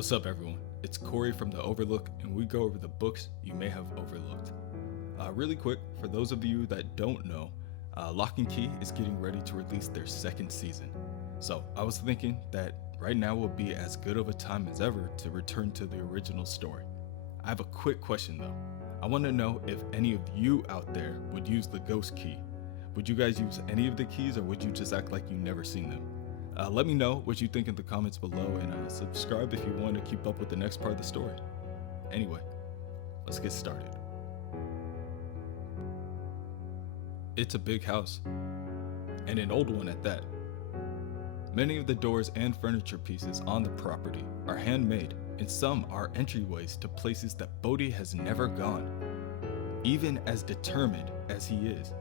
What's up, everyone? It's Corey from the OverLook, and we go over the books you may have overlooked. Really quick, for those of you that don't know, Locke and Key is getting ready to release their second season. So I was thinking that right now would be as good of a time as ever to return to the original story. I have a quick question though. I want to know if any of you out there would use the ghost key. Would you guys use any of the keys, or would you just act like you never seen them? Let me know what you think in the comments below, and subscribe if you want to keep up with the next part of the story. Anyway, let's get started. It's a big house, and an old one at that. Many of the doors and furniture pieces on the property are handmade, and some are entryways to places that Bodhi has never gone. Even as determined as he is,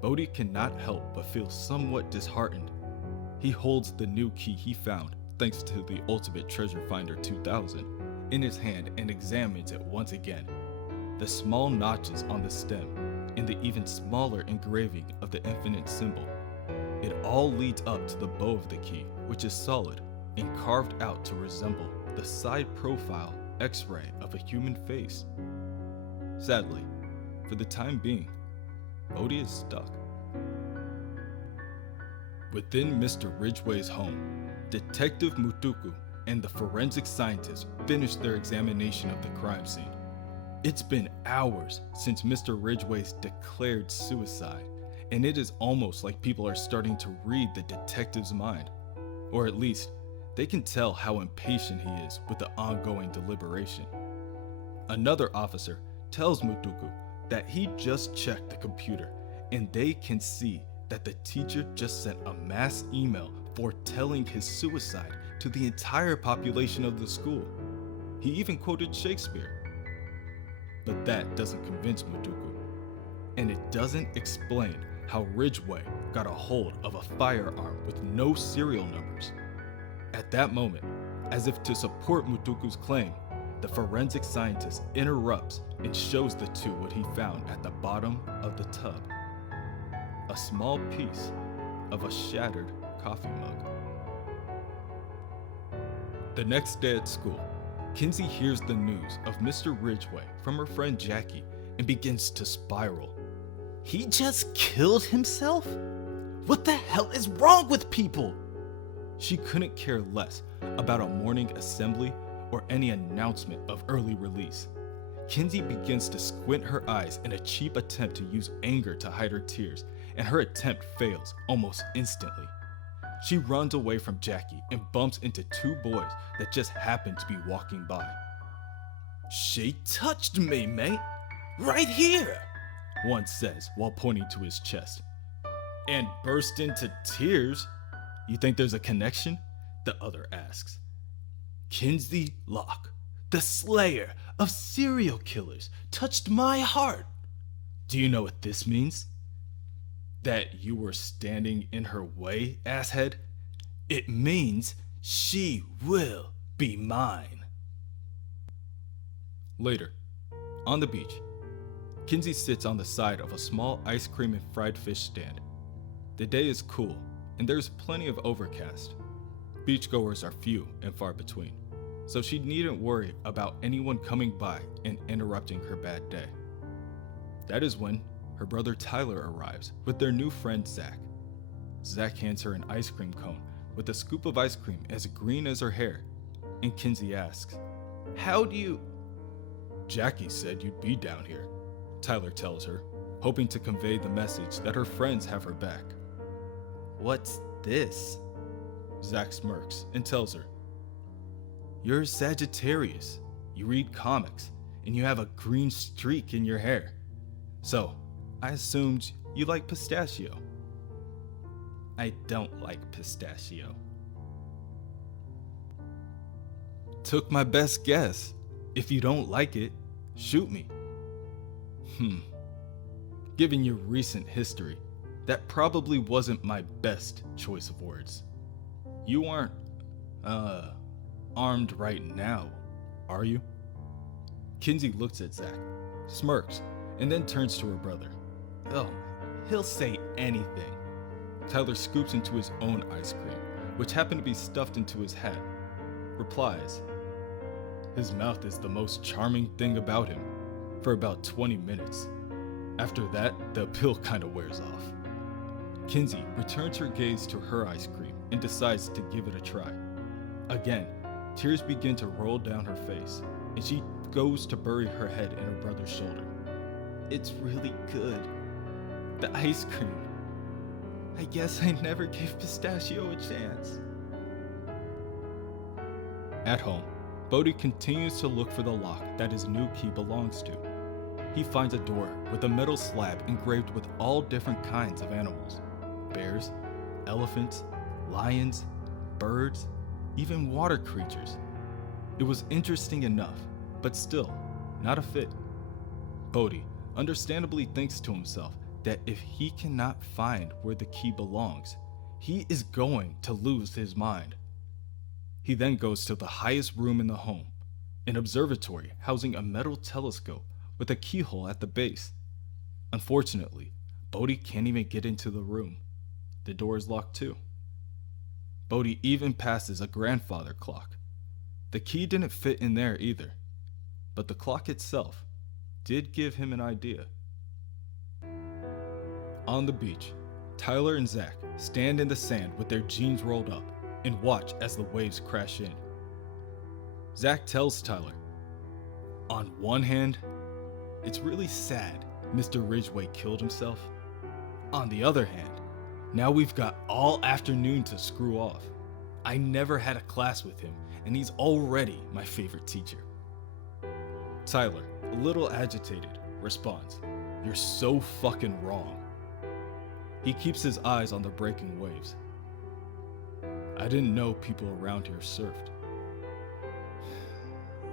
Bodhi cannot help but feel somewhat disheartened. He holds the new key he found, thanks to the Ultimate Treasure Finder 2000, in his hand and examines it once again. The small notches on the stem, and the even smaller engraving of the infinite symbol. It all leads up to the bow of the key, which is solid and carved out to resemble the side profile X-ray of a human face. Sadly, for the time being, Bodhi is stuck. Within Mr. Ridgeway's home, Detective Mutuku and the forensic scientist finished their examination of the crime scene. It's been hours since Mr. Ridgeway's declared suicide, and it is almost like people are starting to read the detective's mind. Or at least, they can tell how impatient he is with the ongoing deliberation. Another officer tells Mutuku that he just checked the computer, and they can see that the teacher just sent a mass email foretelling his suicide to the entire population of the school. He even quoted Shakespeare. But that doesn't convince Mutuku, and it doesn't explain how Ridgeway got a hold of a firearm with no serial numbers. At that moment, as if to support Mutuku's claim, the forensic scientist interrupts and shows the two what he found at the bottom of the tub. A small piece of a shattered coffee mug. The next day at school, Kinsey hears the news of Mr. Ridgeway from her friend Jackie and begins to spiral. He just killed himself? What the hell is wrong with people? She couldn't care less about a morning assembly or any announcement of early release. Kinsey begins to squint her eyes in a cheap attempt to use anger to hide her tears, and her attempt fails almost instantly. She runs away from Jackie and bumps into two boys that just happen to be walking by. She touched me, mate. Right here, one says while pointing to his chest. and burst into tears. You think there's a connection? The other asks. Kinsey Locke, the slayer of serial killers, touched my heart. Do you know what this means? That you were standing in her way, asshead? It means she will be mine. Later, on the beach, Kinsey sits on the side of a small ice cream and fried fish stand. The day is cool, and there's plenty of overcast. Beachgoers are few and far between, so she needn't worry about anyone coming by and interrupting her bad day. That is when her brother Tyler arrives with their new friend Zach. Zach hands her an ice cream cone with a scoop of ice cream as green as her hair, and Kinsey asks, "How do you..." "Jackie said you'd be down here," Tyler tells her, hoping to convey the message that her friends have her back. "What's this?" Zach smirks and tells her, "You're Sagittarius, you read comics, and you have a green streak in your hair. So, I assumed you like pistachio." "I don't like pistachio." "Took my best guess. If you don't like it, shoot me." Given your recent history, that probably wasn't my best choice of words. You aren't, armed right now, are you? Kinsey looks at Zach, smirks, and then turns to her brother. "Oh, he'll say anything." Tyler scoops into his own ice cream, which happened to be stuffed into his hat, replies, His mouth is the most charming thing about him for about 20 minutes. After that, the appeal kinda wears off. Kinsey returns her gaze to her ice cream and decides to give it a try. Again, tears begin to roll down her face, and she goes to bury her head in her brother's shoulder. It's really good. The ice cream. I guess I never gave pistachio a chance. At home, Bodhi continues to look for the lock that his new key belongs to. He finds a door with a metal slab engraved with all different kinds of animals. Bears, elephants, lions, birds, even water creatures. It was interesting enough, but still, not a fit. Bodhi understandably thinks to himself that if he cannot find where the key belongs, he is going to lose his mind. He then goes to the highest room in the home, an observatory housing a metal telescope with a keyhole at the base. Unfortunately, Bodhi can't even get into the room. The door is locked too. Bodhi even passes a grandfather clock. The key didn't fit in there either, but the clock itself did give him an idea. On the beach, Tyler and Zach stand in the sand with their jeans rolled up and watch as the waves crash in. Zach tells Tyler, on one hand, it's really sad Mr. Ridgeway killed himself. On the other hand, now we've got all afternoon to screw off. I never had a class with him, and he's already my favorite teacher. Tyler, a little agitated, responds, "You're so fucking wrong." He keeps his eyes on the breaking waves. I didn't know people around here surfed.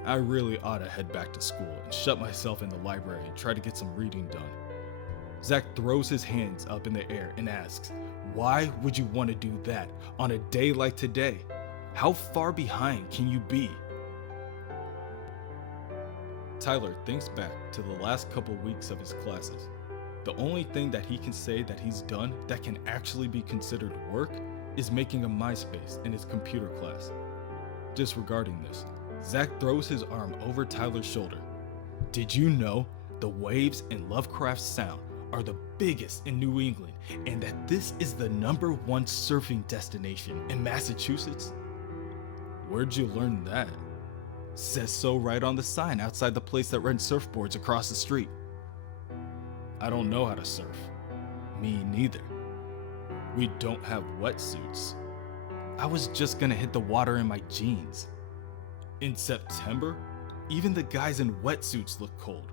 I really ought to head back to school and shut myself in the library and try to get some reading done. Zach throws his hands up in the air and asks, why would you want to do that on a day like today? How far behind can you be? Tyler thinks back to the last couple weeks of his classes. The only thing that he can say that he's done that can actually be considered work is making a MySpace in his computer class. Disregarding this, Zach throws his arm over Tyler's shoulder. Did you know the waves in Lovecraft Sound are the biggest in New England and that this is the #1 surfing destination in Massachusetts? Where'd you learn that? Says so right on the sign outside the place that rents surfboards across the street. I don't know how to surf. Me neither. We don't have wetsuits. I was just gonna hit the water in my jeans. In September, even the guys in wetsuits look cold.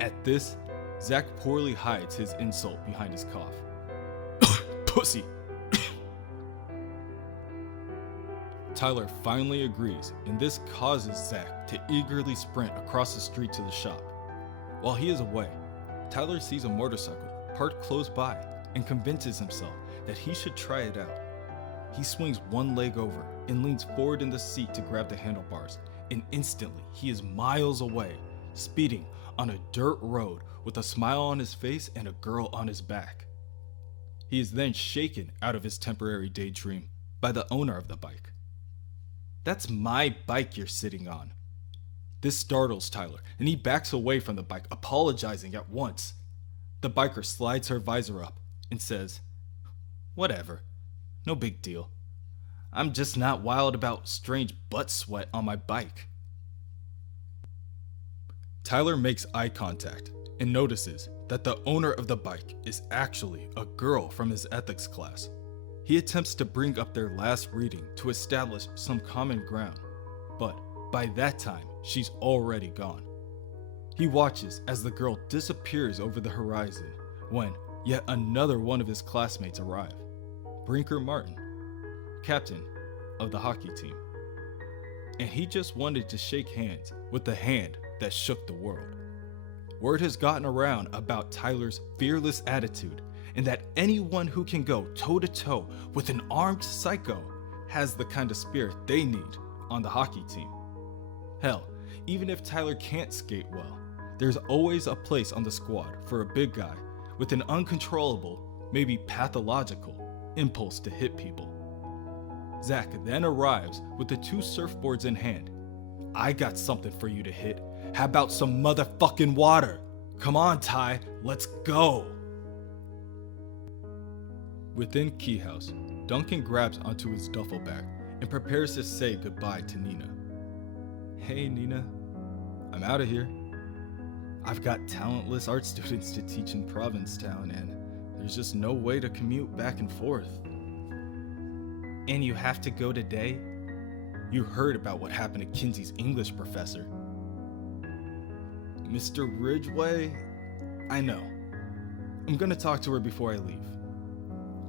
At this, Zach poorly hides his insult behind his cough. Pussy! Tyler finally agrees, and this causes Zach to eagerly sprint across the street to the shop. While he is away, Tyler sees a motorcycle parked close by and convinces himself that he should try it out. He swings one leg over and leans forward in the seat to grab the handlebars, and instantly he is miles away, speeding on a dirt road with a smile on his face and a girl on his back. He is then shaken out of his temporary daydream by the owner of the bike. That's my bike you're sitting on. This startles Tyler, and he backs away from the bike, apologizing at once. The biker slides her visor up and says, whatever, no big deal. I'm just not wild about strange butt sweat on my bike. Tyler makes eye contact and notices that the owner of the bike is actually a girl from his ethics class. He attempts to bring up their last reading to establish some common ground, but by that time, she's already gone. He watches as the girl disappears over the horizon when yet another one of his classmates arrive, Brinker Martin, captain of the hockey team. And he just wanted to shake hands with the hand that shook the world. Word has gotten around about Tyler's fearless attitude and that anyone who can go toe-to-toe with an armed psycho has the kind of spirit they need on the hockey team. Hell, even if Tyler can't skate well, there's always a place on the squad for a big guy with an uncontrollable, maybe pathological, impulse to hit people. Zach then arrives with the 2 surfboards in hand. I got something for you to hit. How about some motherfucking water? Come on, Ty, let's go. Within Key House, Duncan grabs onto his duffel bag and prepares to say goodbye to Nina. Hey Nina, I'm out of here. I've got talentless art students to teach in Provincetown, and there's just no way to commute back and forth. And you have to go today? You heard about what happened to Kinsey's English professor. Mr. Ridgeway? I know. I'm gonna talk to her before I leave.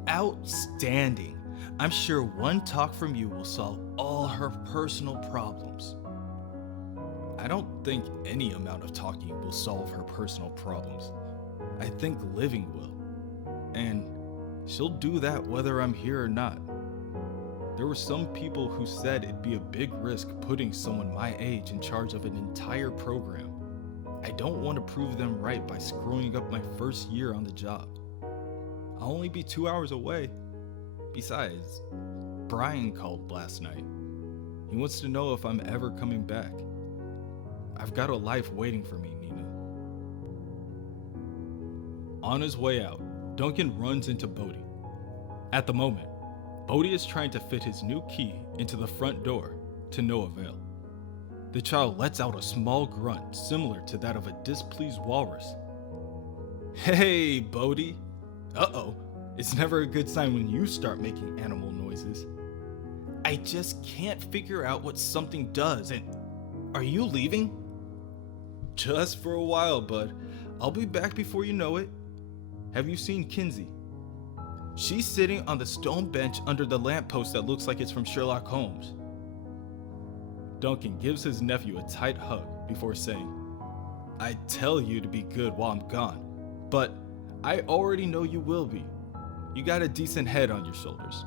Outstanding. I'm sure one talk from you will solve all her personal problems. I don't think any amount of talking will solve her personal problems. I think living will. And she'll do that whether I'm here or not. There were some people who said it'd be a big risk putting someone my age in charge of an entire program. I don't want to prove them right by screwing up my first year on the job. I'll only be 2 hours away. Besides, Brian called last night. He wants to know if I'm ever coming back. I've got a life waiting for me, Nina. On his way out, Duncan runs into Bodhi. At the moment, Bodhi is trying to fit his new key into the front door, to no avail. The child lets out a small grunt similar to that of a displeased walrus. Hey, Bodhi. Uh-oh, it's never a good sign when you start making animal noises. I just can't figure out what something does, and are you leaving? Just for a while, bud. I'll be back before you know it. Have you seen Kinsey? She's sitting on the stone bench under the lamppost that looks like it's from Sherlock Holmes. Duncan gives his nephew a tight hug before saying, I tell you to be good while I'm gone, but I already know you will be. You got a decent head on your shoulders.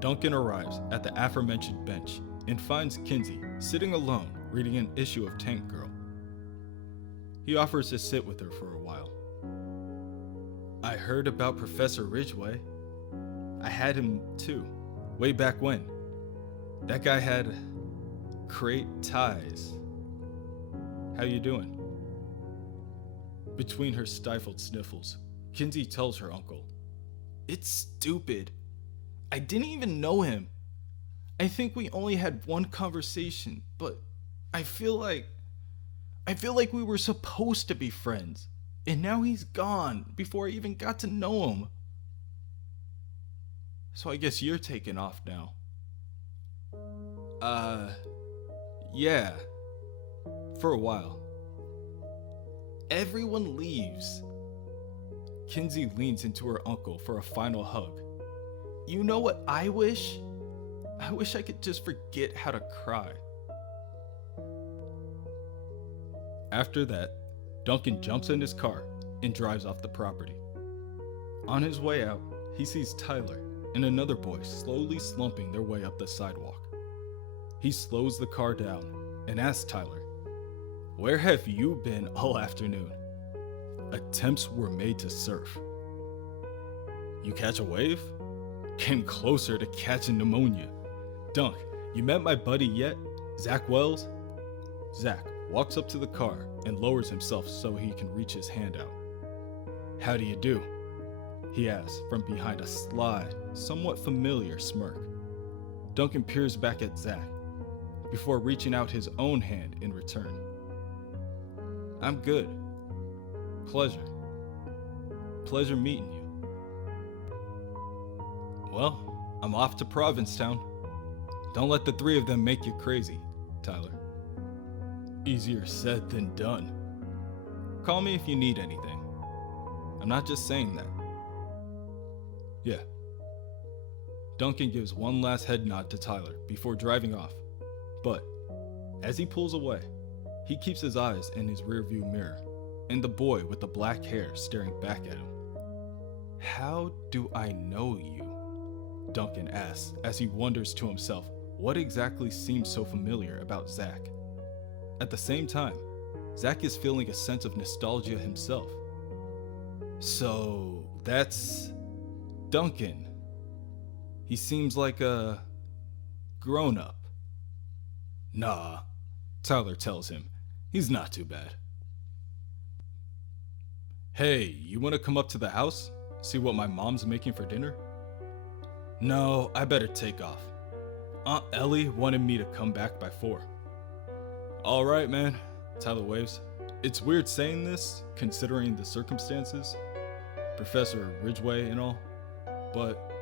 Duncan arrives at the aforementioned bench and finds Kinsey sitting alone reading an issue of Tank Girl. He offers to sit with her for a while. I heard about Professor Ridgeway. I had him too, way back when. That guy had great ties. How you doing? Between her stifled sniffles, Kinsey tells her uncle, It's stupid. I didn't even know him. I think we only had one conversation, but I feel like we were supposed to be friends. And now he's gone before I even got to know him. So I guess you're taking off now. Yeah. For a while. Everyone leaves. Kinsey leans into her uncle for a final hug. You know what I wish? I wish I could just forget how to cry. After that, Duncan jumps in his car and drives off the property. On his way out, he sees Tyler and another boy slowly slumping their way up the sidewalk. He slows the car down and asks Tyler, Where have you been all afternoon? Attempts were made to surf. You catch a wave? Came closer to catching pneumonia. Dunk, you met my buddy yet? Zach Wells? Zach walks up to the car and lowers himself so he can reach his hand out. How do you do? He asks from behind a sly, somewhat familiar smirk. Duncan peers back at Zach before reaching out his own hand in return. I'm good. Pleasure meeting you. Well, I'm off to Provincetown. Don't let the three of them make you crazy, Tyler. Easier said than done. Call me if you need anything. I'm not just saying that. Yeah. Duncan gives one last head nod to Tyler before driving off. But as he pulls away, he keeps his eyes in his rearview mirror and the boy with the black hair staring back at him. How do I know you? Duncan asks as he wonders to himself what exactly seems so familiar about Zach. At the same time, Zach is feeling a sense of nostalgia himself. So that's Duncan. He seems like a grown up. Nah, Tyler tells him. He's not too bad. Hey, you want to come up to the house? See what my mom's making for dinner? No, I better take off. Aunt Ellie wanted me to come back by 4. All right, man, Tyler waves. It's weird saying this, considering the circumstances, Professor Ridgeway and all, but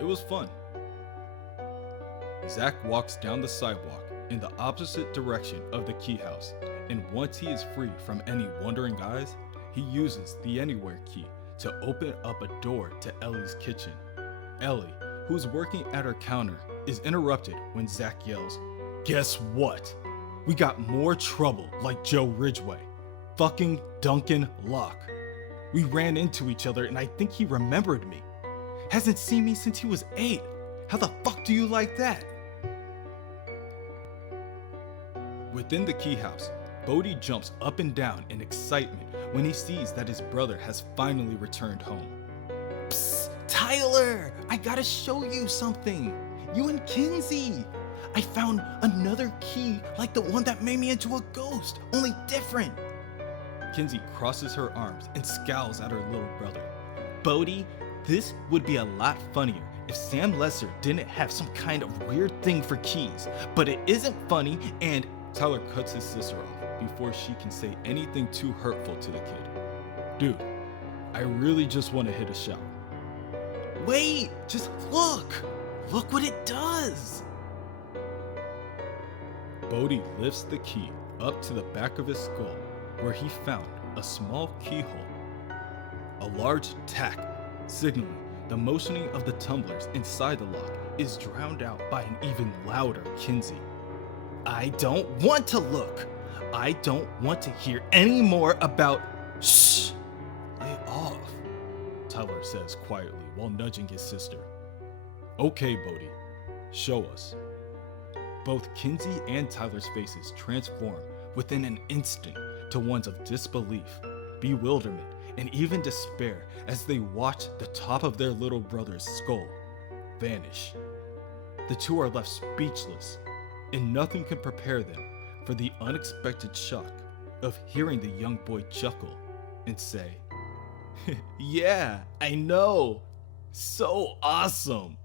it was fun. Zach walks down the sidewalk in the opposite direction of the key house, and once he is free from any wandering eyes, he uses the Anywhere key to open up a door to Ellie's kitchen. Ellie, who's working at her counter, is interrupted when Zach yells, "Guess what? We got more trouble like Joe Ridgeway. Fucking Duncan Locke. We ran into each other and I think he remembered me. Hasn't seen me since he was 8. How the fuck do you like that?" Within the key house, Bodhi jumps up and down in excitement when he sees that his brother has finally returned home. Psst, Tyler, I gotta show you something. You and Kinsey. I found another key like the one that made me into a ghost, only different. Kinsey crosses her arms and scowls at her little brother. Bodhi, this would be a lot funnier if Sam Lesser didn't have some kind of weird thing for keys, but it isn't funny and... Tyler cuts his sister off before she can say anything too hurtful to the kid. Dude, I really just want to hit a shot. Wait, just look. Look what it does. Bodhi lifts the key up to the back of his skull where he found a small keyhole. A large tack signaling the motioning of the tumblers inside the lock is drowned out by an even louder Kinsey. I don't want to look. I don't want to hear any more about... Shh! Lay off, Tyler says quietly while nudging his sister. Okay, Bodhi, show us. Both Kinsey and Tyler's faces transform within an instant to ones of disbelief, bewilderment, and even despair as they watch the top of their little brother's skull vanish. The two are left speechless, and nothing can prepare them for the unexpected shock of hearing the young boy chuckle and say, Yeah, I know. So awesome.